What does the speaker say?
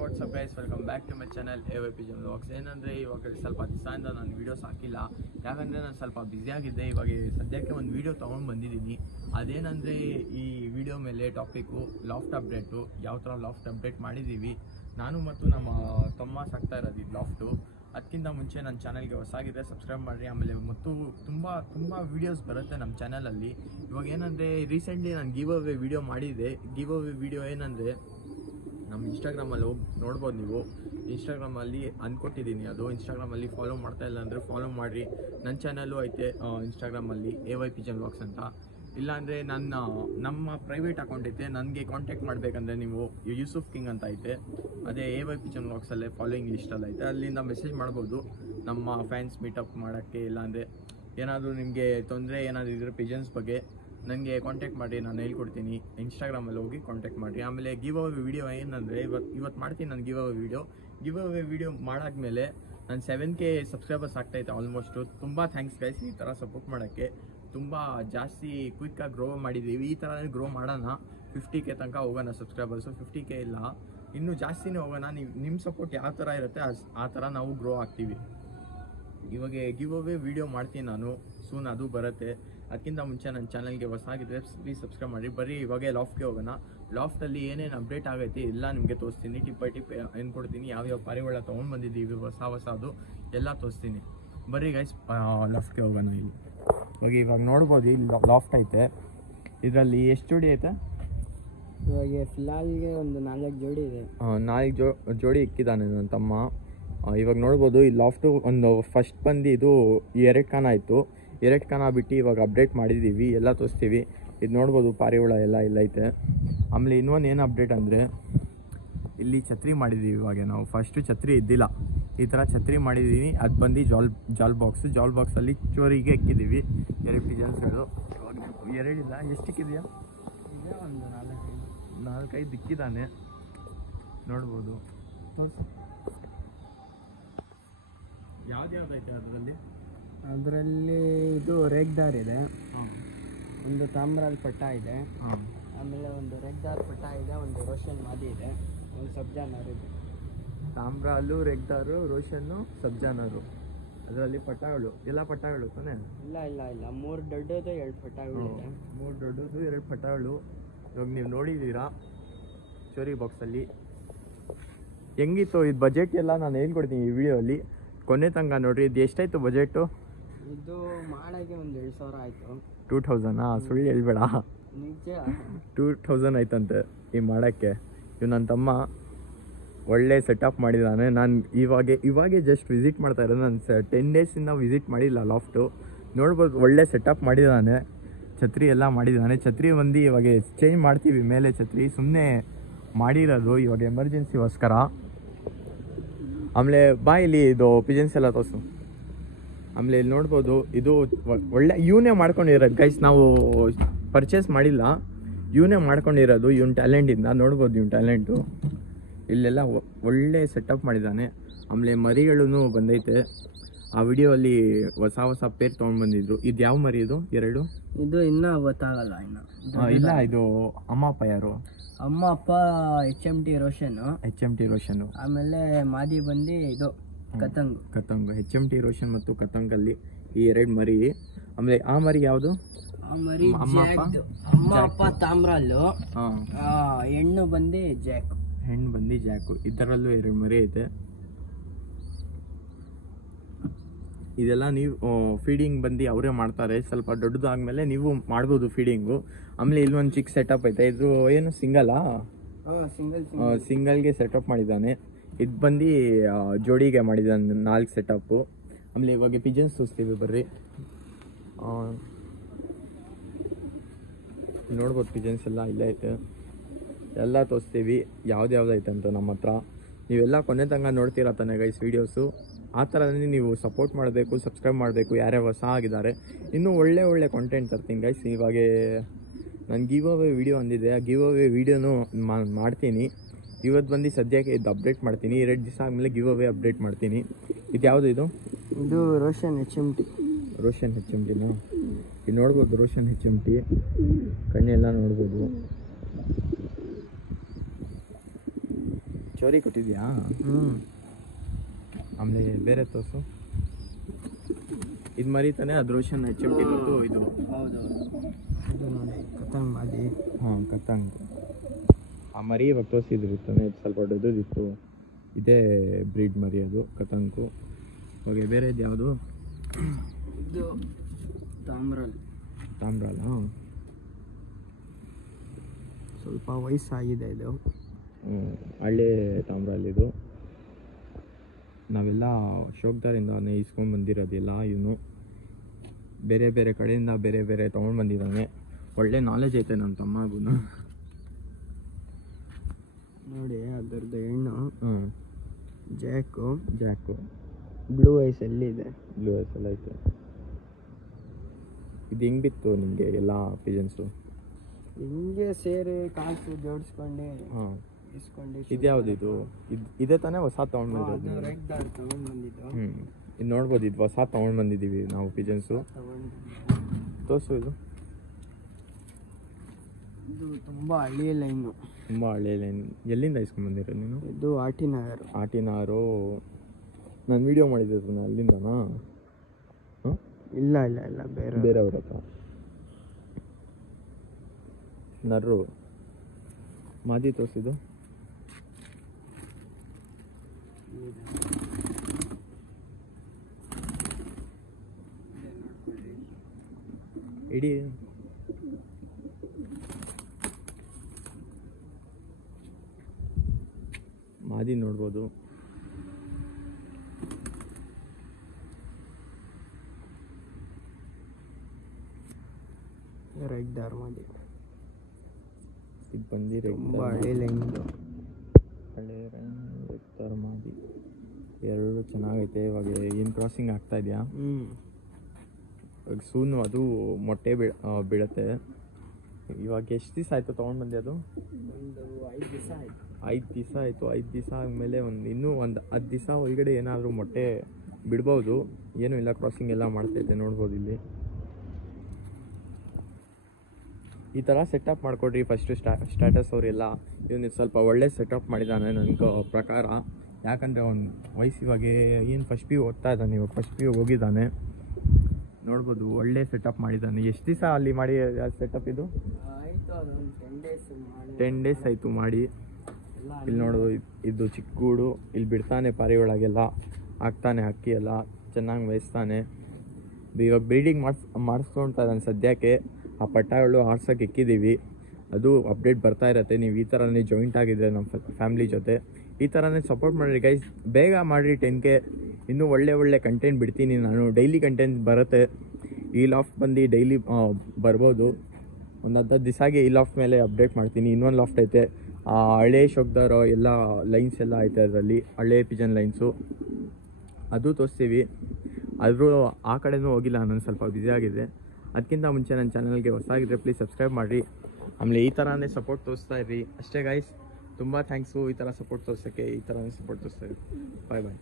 WhatsApp guys, welcome back to my channel AYP Gym Vlogs. ಏನಂದರೆ ಇವಾಗ ಸ್ವಲ್ಪ ದಿವಸದಿಂದ ನಾನು ವೀಡಿಯೋಸ್ ಹಾಕಿಲ್ಲ, ಯಾಕಂದರೆ ನಾನು ಸ್ವಲ್ಪ ಬ್ಯುಸಿಯಾಗಿದ್ದೆ. ಇವಾಗ ಸದ್ಯಕ್ಕೆ ಒಂದು ವೀಡಿಯೋ ತೊಗೊಂಡು ಬಂದಿದ್ದೀನಿ. ಅದೇನಂದರೆ ಈ ವಿಡಿಯೋ ಮೇಲೆ ಟಾಪಿಕ್ಕು ಲಾಫ್ಟ್ ಅಪ್ಡೇಟು, ಯಾವ ಥರ ಲಾಫ್ಟ್ ಅಪ್ಡೇಟ್ ಮಾಡಿದ್ದೀವಿ ನಾನು ಮತ್ತು ನಮ್ಮ ತಮ್ಮ ಸಾಕ್ತಾ ಇರೋದು ಇದು ಲಾಫ್ಟು. ಅದಕ್ಕಿಂತ ಮುಂಚೆ ನನ್ನ ಚಾನಲ್ಗೆ ಹೊಸಾಗಿದ್ದರೆ ಸಬ್ಸ್ಕ್ರೈಬ್ ಮಾಡಿರಿ. ಆಮೇಲೆ ಮತ್ತು ತುಂಬ ವೀಡಿಯೋಸ್ ಬರುತ್ತೆ ನಮ್ಮ ಚಾನಲಲ್ಲಿ. ಇವಾಗ ಏನಂದರೆ ರೀಸೆಂಟ್ಲಿ ನಾನು ಗಿವ್ ಅವೇ ವೀಡಿಯೋ ಮಾಡಿದ್ದೆ. ಗಿವ್ ಅವೇ ವೀಡಿಯೋ ಏನಂದರೆ ನಮ್ಮ ಇನ್ಸ್ಟಾಗ್ರಾಮಲ್ಲಿ ಹೋಗಿ ನೋಡ್ಬೋದು. ನೀವು ಇನ್ಸ್ಟಾಗ್ರಾಮಲ್ಲಿ ಅಂದ್ಕೊಟ್ಟಿದ್ದೀನಿ, ಅದು ಇನ್ಸ್ಟಾಗ್ರಾಮಲ್ಲಿ ಫಾಲೋ ಮಾಡ್ತಾ ಇಲ್ಲ ಅಂದರೆ ಫಾಲೋ ಮಾಡಿರಿ. ನನ್ನ ಚಾನಲ್ಲು ಐತೆ ಇನ್ಸ್ಟಾಗ್ರಾಮಲ್ಲಿ AYP Gym Vlogs ಅಂತ. ಇಲ್ಲಾಂದರೆ ನಮ್ಮ ಪ್ರೈವೇಟ್ ಅಕೌಂಟ್ ಐತೆ, ನನಗೆ ಕಾಂಟ್ಯಾಕ್ಟ್ ಮಾಡಬೇಕಂದ್ರೆ ನೀವು ಯೂಸುಫ್ ಕಿಂಗ್ ಅಂತ ಐತೆ, ಅದೇ AYP Gym Vlogsಲ್ಲೇ ಫಾಲೋಯಿಂಗ್ ಲಿಸ್ಟಲ್ಲಿ ಐತೆ, ಅಲ್ಲಿಂದ ಮೆಸೇಜ್ ಮಾಡ್ಬೋದು ನಮ್ಮ ಫ್ಯಾನ್ಸ್ ಮೀಟಪ್ ಮಾಡೋಕ್ಕೆ. ಇಲ್ಲಾಂದರೆ ಏನಾದರೂ ನಿಮಗೆ ತೊಂದರೆ ಏನಾದರೂ ಇದ್ರೆ ಪಿಜನ್ಸ್ ಬಗ್ಗೆ ನನಗೆ ಕಾಂಟ್ಯಾಕ್ಟ್ ಮಾಡಿ, ನಾನು ಹೇಳ್ಕೊಡ್ತೀನಿ. ಇನ್ಸ್ಟಾಗ್ರಾಮಲ್ಲಿ ಹೋಗಿ ಕಾಂಟ್ಯಾಕ್ಟ್ ಮಾಡಿರಿ. ಆಮೇಲೆ ಗಿವ್ ಅವೇ ವೀಡಿಯೋ ಏನಂದರೆ ಇವತ್ತು ಮಾಡ್ತೀನಿ. ನಾನು ಗಿವ್ ಅವೇ ವೀಡಿಯೋ ಮಾಡಾದ್ಮೇಲೆ ನಾನು 7K ಸಬ್ಸ್ಕ್ರೈಬರ್ಸ್ ಆಗ್ತಾಯಿತ್ತು ಆಲ್ಮೋಸ್ಟು. ತುಂಬ ಥ್ಯಾಂಕ್ಸ್ ಗೈಸ್ ಈ ಥರ ಸಪೋರ್ಟ್ ಮಾಡೋಕ್ಕೆ. ತುಂಬ ಜಾಸ್ತಿ ಕ್ವಿಕ್ಕಾಗಿ ಗ್ರೋ ಮಾಡಿದ್ದೀವಿ. ಈ ಥರನೇ ಗ್ರೋ ಮಾಡೋಣ, 50K ತನಕ ಹೋಗೋಣ ಸಬ್ಸ್ಕ್ರೈಬರ್ಸು. 50K ಇಲ್ಲ, ಇನ್ನೂ ಜಾಸ್ತಿನೇ ಹೋಗೋಣ. ನಿಮ್ಮ ಸಪೋರ್ಟ್ ಯಾವ ಥರ ಇರುತ್ತೆ ಆ ಥರ ನಾವು ಗ್ರೋ ಆಗ್ತೀವಿ. ಇವಾಗ ಗಿವ್ ಅವೇ ವೀಡಿಯೋ ಮಾಡ್ತೀನಿ ನಾನು, ಸೂನ್ ಅದು ಬರುತ್ತೆ. ಅದಕ್ಕಿಂತ ಮುಂಚೆ ನನ್ನ ಚಾನಲ್ಗೆ ಹೊಸಾಗಿದ್ರೆ ಪ್ಲೀಸ್ ಸಬ್ಸ್ಕ್ರೈಬ್ ಮಾಡಿ. ಬರೀ ಇವಾಗೆ ಲಾಫ್ಟ್ಗೆ ಹೋಗೋಣ. ಲಾಫ್ಟಲ್ಲಿ ಏನೇನು ಅಪ್ಡೇಟ್ ಆಗೈತಿ ಎಲ್ಲ ನಿಮಗೆ ತೋರಿಸ್ತೀನಿ. ಟಿಪ್ ಬೈ ಟಿಪ್ ಏನು ಕೊಡ್ತೀನಿ, ಯಾವ್ಯಾವ ಪಾರಿವಾಳ ತೊಗೊಂಡು ಬಂದಿದ್ದೀವಿ ಹೊಸದು ಎಲ್ಲ ತೋರಿಸ್ತೀನಿ. ಬರೀ ಗೈಸ್ ಲಾಫ್ಟ್ಗೆ ಹೋಗೋಣ. ಇವಾಗ ನೋಡ್ಬೋದು, ಇಲ್ಲಿ ಲಾಫ್ಟ್ ಐತೆ. ಇದರಲ್ಲಿ ಎಷ್ಟು ಜೋಡಿ ಐತೆ? ಇವಾಗ ಫಿಲಾಲ್ಗೆ ಒಂದು 4 ಜೋಡಿ ಇದೆ. 4 ಜೋಡಿ ಇಕ್ಕಿದ್ದಾನೆ ನನ್ನ ತಮ್ಮ. ಇವಾಗ ನೋಡ್ಬೋದು ಈ ಲಾಫ್ಟು ಒಂದು ಫಸ್ಟ್ ಬಂದು ಇದು 2 ಖಾನ ಆಯಿತು. 2 ಖಾನ ಬಿಟ್ಟು ಇವಾಗ ಅಪ್ಡೇಟ್ ಮಾಡಿದ್ದೀವಿ, ಎಲ್ಲ ತೋರಿಸ್ತೀವಿ. ಇದು ನೋಡ್ಬೋದು ಪಾರಿವಾಳ ಎಲ್ಲ ಇಲ್ಲೈತೆ. ಆಮೇಲೆ ಇನ್ನೊಂದು ಏನು ಅಪ್ಡೇಟ್ ಅಂದರೆ ಇಲ್ಲಿ ಛತ್ರಿ ಮಾಡಿದ್ದೀವಿ. ಇವಾಗ ನಾವು ಫಸ್ಟು ಛತ್ರಿ ಇದ್ದಿಲ್ಲ, ಈ ಥರ ಛತ್ರಿ ಮಾಡಿದ್ದೀವಿ. ಅದು ಬಂದು ಜಾಲ್ ಬಾಕ್ಸಲ್ಲಿ ಚೋರಿಗೆ ಇಕ್ಕಿದ್ದೀವಿ 2 ಪಿಜನ್ಸ್ಗಳು. ಇವಾಗ 2 ಇಲ್ಲ, ಎಷ್ಟು ಇಕ್ಕಿದೆಯಾ? ಇದೆ ಒಂದು 4-5 ಇಕ್ಕಿದ್ದಾನೆ, ನೋಡ್ಬೋದು. ತೋರಿಸು ಯಾವ್ದಾಯ್ತು ಅದರಲ್ಲಿ ಇದು ರೇಗ್ದಾರ್ ಇದೆ, ಒಂದು ತಾಮ್ರಾಲ್ ಪಟ್ಟ ಇದೆ, ಆಮೇಲೆ ಒಂದು ರೇಗ್ದಾರ್ ಪಟ್ಟ ಇದೆ, ಒಂದು ರೋಷನ್ ಮಾದಿ ಇದೆ, ಒಂದು ಸಬ್ಜಾನರ್ ಇದೆ. ತಾಮ್ರಾಲು, ರೆಗ್ದಾರು, ರೋಷನ್ನು, ಸಬ್ಜಾನರು, ಅದರಲ್ಲಿ ಪಟ್ಟಗಳು ಎಲ್ಲ ಪಟ್ಟಗಳು ತಾನೆ? ಇಲ್ಲ 3 ದೊಡ್ಡದು 2 ಪಟ್ಟಗಳು ಇದೆ. 3 ದೊಡ್ಡದು 2 ಪಟ್ಟಗಳು. ಇವಾಗ ನೀವು ನೋಡಿದ್ದೀರಾ ಚೋರಿ ಬಾಕ್ಸಲ್ಲಿ. ಹೆಂಗಿತ್ತು ಇದು ಬಜೆಟ್ ಎಲ್ಲ ನಾನು ಹೇಳ್ಕೊಡ್ತೀನಿ ಈ ವಿಡಿಯೋಲ್ಲಿ, ಕೊನೆ ತನಕ ನೋಡಿರಿ. ಇದು ಎಷ್ಟಾಯಿತು ಬಜೆಟು? ಇದು ಮಾಡೋಕ್ಕೆ ಒಂದು 2,000 ಆಯಿತು. 2000? ಸುಳ್ಳು ಹೇಳ್ಬೇಡ, ನಿಜ 2000 ಆಯ್ತಂತೆ ಈ ಮಾಡೋಕ್ಕೆ. ಇವು ನನ್ನ ತಮ್ಮ ಒಳ್ಳೆ ಸೆಟಪ್ ಮಾಡಿದ್ದಾನೆ. ನಾನು ಇವಾಗೆ ಜಸ್ಟ್ ವಿಸಿಟ್ ಮಾಡ್ತಾ ಇರೋದು. ನಾನು 10 ಡೇಸಿಂದ ವಿಸಿಟ್ ಮಾಡಿಲ್ಲ ಲಾಫ್ಟು. ನೋಡ್ಬೋದು ಒಳ್ಳೆ ಸೆಟಪ್ ಮಾಡಿದ್ದಾನೆ, ಛತ್ರಿ ಎಲ್ಲ ಮಾಡಿದ್ದಾನೆ. ಛತ್ರಿ ಬಂದು ಇವಾಗ ಚೇಂಜ್ ಮಾಡ್ತೀವಿ ಮೇಲೆ ಛತ್ರಿ, ಸುಮ್ಮನೆ ಮಾಡಿರೋದು ಇವಾಗ ಎಮರ್ಜೆನ್ಸಿಗೋಸ್ಕರ. ಆಮೇಲೆ ಬಾ ಇಲ್ಲಿ ಇದು ಪಿಜನ್ಸ್ ಎಲ್ಲ ತೋರಿಸು. ಆಮೇಲೆ ಇಲ್ಲಿ ನೋಡ್ಬೋದು ಇದು ಒಳ್ಳೆ ಇವನೇ ಮಾಡ್ಕೊಂಡಿರೋದು ಗೈಸ್, ನಾವು ಪರ್ಚೇಸ್ ಮಾಡಿಲ್ಲ, ಇವನೇ ಮಾಡ್ಕೊಂಡಿರೋದು. ಇವನ್ ಟ್ಯಾಲೆಂಟಿಂದ ನೋಡ್ಬೋದು, ಇವನ್ ಟ್ಯಾಲೆಂಟು. ಇಲ್ಲೆಲ್ಲ ಒಳ್ಳೆ ಸೆಟಪ್ ಮಾಡಿದ್ದಾನೆ. ಆಮೇಲೆ ಮರಿಗಳೂ ಬಂದೈತೆ. ಆ ವಿಡಿಯೋಲ್ಲಿ ಹೊಸ ಪೇರ್ ತೊಗೊಂಡು ಬಂದಿದ್ರು. ಇದು ಯಾವ ಮರಿ ಇದು? 2 ಇದು ಇನ್ನೂ ಗೊತ್ತಾಗಲ್ಲ ಇನ್ನು. ಇಲ್ಲ, ಇದು ಅಮ್ಮ ಅಪ್ಪ ಯಾರು? ಅಮ್ಮ ಅಪ್ಪ HMT ರೋಷನ್, ಆಮೇಲೆ ಮಾದಿ ಬಂದು ಇದು ಕತಂಗ್. HMT ರೋಷನ್ ಮತ್ತು ಕತಂಗಲ್ಲಿ ಈ 2 ಮರಿ. ಆಮೇಲೆ ಆ ಮರಿ ಯಾವುದು? ಅಮ್ಮ ಅಪ್ಪ ತಾಮ್ರಲ್ಲು, ಹೆಣ್ಣು ಬಂದು ಜಾಕು. ಇದರಲ್ಲೂ 2 ಮರಿ ಐತೆ. ಇದೆಲ್ಲ ನೀವು ಫೀಡಿಂಗ್ ಬಂದು ಅವರೇ ಮಾಡ್ತಾರೆ. ಸ್ವಲ್ಪ ದೊಡ್ಡದಾದ್ಮೇಲೆ ನೀವು ಮಾಡ್ಬೋದು ಫೀಡಿಂಗು. ಆಮೇಲೆ ಇಲ್ಲೊಂದು ಚಿಕ್ಕ ಸೆಟಪ್ ಐತೆ. ಇದು ಏನು ಸಿಂಗಲ್ಲಾ? ಸಿಂಗಲ್ಗೆ ಸೆಟಪ್ ಮಾಡಿದ್ದಾನೆ. ಇದು ಬಂದು ಜೋಡಿಗೆ ಮಾಡಿದ್ದಾನೆ 4 ಸೆಟಪ್ಪು. ಆಮೇಲೆ ಇವಾಗ ಪಿಜನ್ಸ್ ತೋರಿಸ್ತೀವಿ ಬರ್ರಿ. ನೋಡ್ಬೋದು ಪಿಜನ್ಸ್ ಎಲ್ಲ ಇಲ್ಲ ಐತೆ, ಎಲ್ಲ ತೋರಿಸ್ತೀವಿ ಯಾವ್ದು ಐತೆ ಅಂತ ನಮ್ಮ ಹತ್ರ. ನೀವೆಲ್ಲ ಕೊನೆ ತನಕ ನೋಡ್ತೀರಾ ತಾನೆ ಗೈಸ್ ವೀಡಿಯೋಸು. ಆ ಥರನೇ ನೀವು ಸಪೋರ್ಟ್ ಮಾಡಬೇಕು, ಸಬ್ಸ್ಕ್ರೈಬ್ ಮಾಡಬೇಕು. ಯಾರ್ಯಾರು ಹೊಸ ಆಗಿದ್ದಾರೆ, ಇನ್ನೂ ಒಳ್ಳೆ ಕಂಟೆಂಟ್ ತರ್ತೀನಿ ಗೈಸ್. ಇವಾಗ ನಾನು ಗಿವ್ ಅವೇ ವೀಡಿಯೋ ಅಂದಿದೆ, ಆ ಗಿವ್ ಅವೇ ವೀಡಿಯೋನು ಮಾಡ್ತೀನಿ. ಇವತ್ತು ಬಂದು ಸದ್ಯಕ್ಕೆ ಇದು ಅಪ್ಡೇಟ್ ಮಾಡ್ತೀನಿ. 2 ದಿವಸ ಆದಮೇಲೆ ಗಿವ್ ಅವೇ ಅಪ್ಡೇಟ್ ಮಾಡ್ತೀನಿ. ಇದು ಯಾವುದು? ಇದು ರೋಷನ್ HMT. ಇದು ನೋಡ್ಬೋದು, ರೋಷನ್ HMT ಕಣ್ಣೆಲ್ಲ ನೋಡ್ಬೋದು. ಚೋರಿ ಕೊಟ್ಟಿದ್ಯಾ? ಆಮೇಲೆ ಬೇರೆ ತೋರ್ಸು. ಇದು ಮರಿ ತಾನೇ ಅದು ರೋಷನ್ HMT ಮತ್ತು ಇದು. ಹೌದು ಇದು ನೋಡಿ ಕತಂಗ್ ಮಾದಿ. ಹಾಂ ಕತಂಗ್. ಆ ಮರಿ ಇವಾಗ ತೋರಿಸಿದ್ರು ತಾನೇ, ಸ್ವಲ್ಪ ದೊಡ್ಡದಿತ್ತು. ಇದೇ ಬ್ರೀಡ್ ಮರಿ ಅದು ಕತಂಗು. ಇವಾಗ ಬೇರೆ ಇದು ಯಾವುದು? ಇದು ತಾಮ್ರಲ್. ಹಾಂ ಸ್ವಲ್ಪ ವಯಸ್ಸಾಗಿದೆ ಇದು. ಹಳ್ಳಿ ತಾಮ್ರಲ್ಲಿ ಇದು. ನಾವೆಲ್ಲ ಶೋಕ್ದಾರಿಂದಾನೆ ಇಸ್ಕೊಂಡು ಬಂದಿರೋದಿಲ್ಲ. ಇವನು ಬೇರೆ ಬೇರೆ ಕಡೆಯಿಂದ ಬೇರೆ ಬೇರೆ ತೊಗೊಂಡು ಬಂದಿದ್ದಾನೆ. ಒಳ್ಳೆ ನಾಲೆಜ್ ಐತೆ ನನ್ನ ತಮ್ಮಗೂ. ನೋಡಿ ಅದರದ್ದು ಹೆಣ್ಣು ಜಾಕು. ಬ್ಲೂ ಐಸ್ ಎಲ್ಲಿದೆ? ಬ್ಲೂ ಐಸ್ ಎಲ್ಲ ಐತೆ. ಇದು ಹೆಂಗೆ ಬಿತ್ತು ನಿಮಗೆ ಎಲ್ಲ ಪಿಜನ್ಸು? ಹಿಂಗೆ ಸೇರಿ ಕಾಸು ಜೋಡಿಸ್ಕೊಂಡು ಹಾಂ ಇಸ್ಕೊಂಡು. ಇದು ಯಾವುದು ಇದು? ಇದೇ ತಾನೇ ಹೊಸ ತೊಗೊಂಡು ಬಂದಿರೋದು? ರೆಡ್ ದಾರ್ ತಗೊಂಡು ಬಂದಿದ್ದು. ಇದು ನೋಡ್ಬೋದು, ಇದು ಹೊಸ ತೊಗೊಂಡು ಬಂದಿದ್ದೀವಿ ನಾವು ಪಿಜನ್ಸು. ತೋರಿಸು. ಇದು ತುಂಬ ಹಳ್ಳಿಯ ಲೈನು. ತುಂಬ ಹಳ್ಳಿಯ ಲೈನ್. ಎಲ್ಲಿಂದ ಇಸ್ಕೊಂಡು ಬಂದಿರೋ ನೀನು? ಇದು ಆಟಿನಗರು. ನಾನು ವೀಡಿಯೋ ಮಾಡಿದ್ದೆ ಅಲ್ಲಿಂದನಾ? ಹಾಂ ಇಲ್ಲ ಬೇರೆಯವ್ರ ಹತ್ರ. ನರ್ರು ಮಾದಿ ತೋರಿಸಿದ್ದು ಇಡೀ ಮಾದಿ ನೋಡ್ಬೋದು. ರೆಡ್ ದಾರ್ ಮಾದಿ. ಇದು ಬಂದು ತುಂಬ ಹಳ್ಳಿ ಲೈನ್ದು. ರೆಡ್ ದಾರ್ ಮಾದಿ ಎರಡು ಚೆನ್ನಾಗೈತೆ. ಇವಾಗ ಏನು ಕ್ರಾಸಿಂಗ್ ಆಗ್ತಾ ಇದೆಯಾ? ಇವಾಗ ಸೂನು ಅದು ಮೊಟ್ಟೆ ಬೀಳತ್ತೆ. ಇವಾಗ ಎಷ್ಟು ದಿವಸ ಆಯಿತು ತೊಗೊಂಡು ಬಂದೆ? ಅದು ಒಂದು 5 ದಿವಸ ಆಯಿತು. 5 ದಿವಸ ಆಯಿತು. 5 ದಿವಸ ಆದಮೇಲೆ ಇನ್ನೂ ಒಂದು 10 ದಿವಸ ಒಳಗಡೆ ಏನಾದರೂ ಮೊಟ್ಟೆ ಬಿಡ್ಬೋದು. ಏನೂ ಇಲ್ಲ, ಕ್ರಾಸಿಂಗ್ ಎಲ್ಲ ಮಾಡ್ತೈತೆ ನೋಡ್ಬೋದು. ಇಲ್ಲಿ ಈ ಥರ ಸೆಟಪ್ ಮಾಡಿಕೊಡ್ರಿ ಫಸ್ಟು. ಸ್ಟ್ಯಾಟಸ್ ಅವರೆಲ್ಲ ಇವನು ಸ್ವಲ್ಪ ಒಳ್ಳೆ ಸೆಟಪ್ ಮಾಡಿದ್ದಾನೆ ನನಗೆ ಪ್ರಕಾರ. ಯಾಕಂದರೆ ಅವ್ನು ವಯಸ್ಸಿವಾಗೆ ಏನು ಫಸ್ಟ್ ಪಿ ಓದ್ತಾ ಇದ್ದಾನೆ, ಇವಾಗ ಫಸ್ಟ್ ಪಿ ಹೋಗಿದ್ದಾನೆ ನೋಡ್ಬೋದು. ಒಳ್ಳೆ ಸೆಟಪ್ ಮಾಡಿದ್ದಾನೆ. ಎಷ್ಟು ದಿವಸ ಅಲ್ಲಿ ಮಾಡಿ ಸೆಟಪ್? ಇದು ಆಯಿತು, ಅದೊಂದು 10 ಡೇಸ್ ಆಯಿತು ಮಾಡಿ. ಇಲ್ಲಿ ನೋಡೋದು, ಇದು ಚಿಕ್ಕ ಗೂಡು. ಇಲ್ಲಿ ಬಿಡ್ತಾನೆ ಪಾರಿ ಒಳಗೆಲ್ಲ, ಹಾಕ್ತಾನೆ ಅಕ್ಕಿ ಎಲ್ಲ ಚೆನ್ನಾಗಿ ಮೇಯಿಸ್ತಾನೆ. ಇವಾಗ ಬ್ರೀಡಿಂಗ್ ಮಾಡಿಸ್ಕೊಳ್ತಾ ಇದ್ದಾನೆ ಸದ್ಯಕ್ಕೆ. ಆ ಪಟ್ಟಗಳು ಆಡ್ಸೋಕೆ ಇಕ್ಕಿದ್ದೀವಿ. ಅದು ಅಪ್ಡೇಟ್ ಬರ್ತಾ ಇರುತ್ತೆ. ನೀವು ಈ ಥರನೇ ಜಾಯಿಂಟ್ ಆಗಿದ್ರೆ ನಮ್ಮ ಫ್ಯಾಮ್ಲಿ ಜೊತೆ ಈ ಥರನೇ ಸಪೋರ್ಟ್ ಮಾಡಿರಿ ಗೈಸ್. ಬೇಗ ಮಾಡಿರಿ 10K. ಇನ್ನೂ ಒಳ್ಳೆ ಕಂಟೆಂಟ್ ಬಿಡ್ತೀನಿ ನಾನು. ಡೈಲಿ ಕಂಟೆಂಟ್ ಬರುತ್ತೆ. ಈ ಲಾಫ್ಟ್ ಬಂದು ಡೈಲಿ ಬರ್ಬೋದು. ಒಂದು 10 ದಿವಸಗೆ ಈ ಲಾಫ್ಟ್ ಮೇಲೆ ಅಪ್ಡೇಟ್ ಮಾಡ್ತೀನಿ. ಇನ್ನೊಂದು ಲಾಫ್ಟ್ ಐತೆ, ಹಳೆ ಶೋಕ್ದಾರ ಎಲ್ಲ ಲೈನ್ಸ್ ಎಲ್ಲ ಐತೆ ಅದರಲ್ಲಿ, ಹಳೆ ಪಿಜನ್ ಲೈನ್ಸು, ಅದು ತೋರಿಸ್ತೀವಿ. ಆದರೂ ಆ ಕಡೆನೂ ಹೋಗಿಲ್ಲ, ನಾನು ಸ್ವಲ್ಪ ಬ್ಯುಸಿ ಆಗಿದೆ. ಅದಕ್ಕಿಂತ ಮುಂಚೆ ನನ್ನ ಚಾನಲ್ಗೆ ಹೊಸಾಗಿದ್ರೆ ಪ್ಲೀಸ್ ಸಬ್ಸ್ಕ್ರೈಬ್ ಮಾಡಿರಿ. ಆಮೇಲೆ ಈ ಥರನೇ ಸಪೋರ್ಟ್ ತೋರಿಸ್ತಾ ಇರಿ ಅಷ್ಟೇ ಗೈಸ್. ತುಂಬ ಥ್ಯಾಂಕ್ಸು ಈ ಥರ ಸಪೋರ್ಟ್ ತೋರ್ಸೋಕ್ಕೆ. ಈ ಥರನೇ ಸಪೋರ್ಟ್ ತೋರಿಸ್ತಾ ಇರಿ. ಬಾಯ್.